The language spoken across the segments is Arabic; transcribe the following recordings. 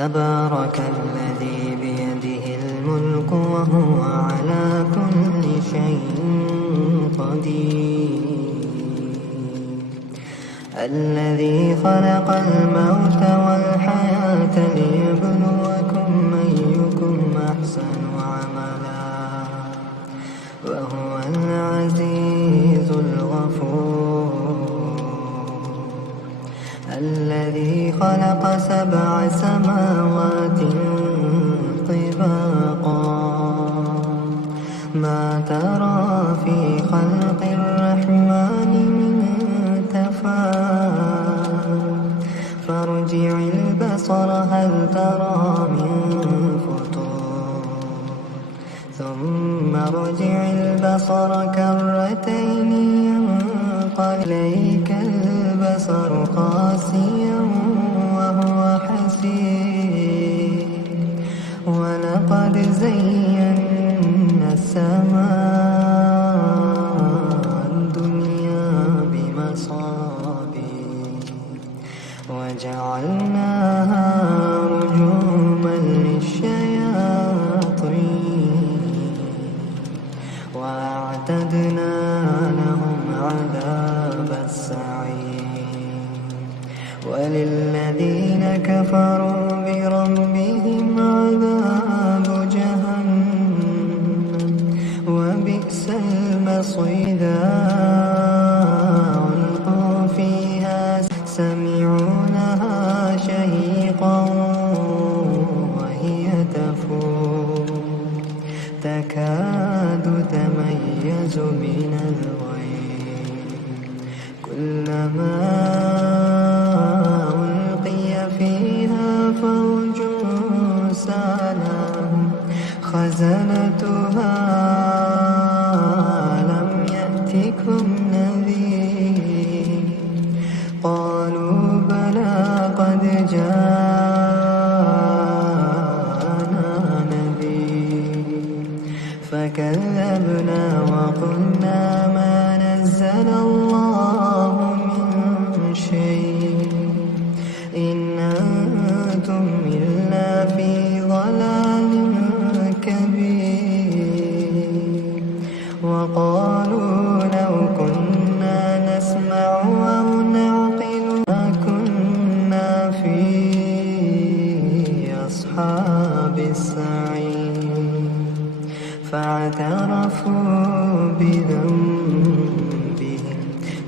تبارك الذي بيده الملك وهو على كل شيء قدير. الذي خلق الموت والحياة ليبلوكم أيكم أحسن عملا وهو العزيز الغفور. الذي خلق 7 سماوات طباقا ما ترى في خلق الرحمن من تفاوت فارجع البصر هل ترى من فطور ثم ارجع البصر كرتين ينقلب إليك البصر خاسئا وهو حسير. ولقد زينا السماء الدنيا بمصابيح وجعلناها رجوما للشياطين وأعتدنا لهم عذاب السعير. وللذين كفروا بربهم عذاب جهنم وبئس المصير. إذا ألقوا فيها سمعوا لها شهيقا وهي تفور تكاد تميز من الغيظ كلما ألقي فيها فوج سألهم خزنتها ألم يأتكم نذير قالوا بلى قد جاءنا نذير فكذبنا وقلنا ما نزل الله من شيء إن أنتم إلا في ضلال كبير. وقالوا لو كنا نسمع أو نعقل ما كنا في أصحاب السعير فاعترفوا بذنبهم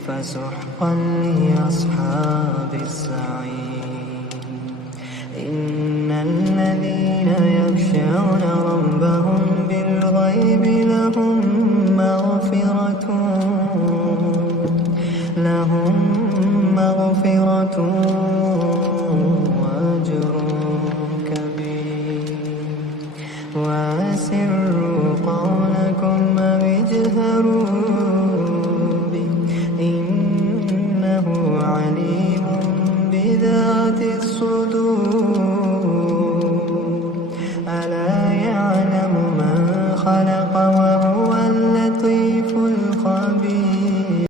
فسحقا لأصحاب السعير. إن الذين يخشون ربهم بالغيب لهم مغفرة وأجر كبير. وأسروا قولكم أو اجهروا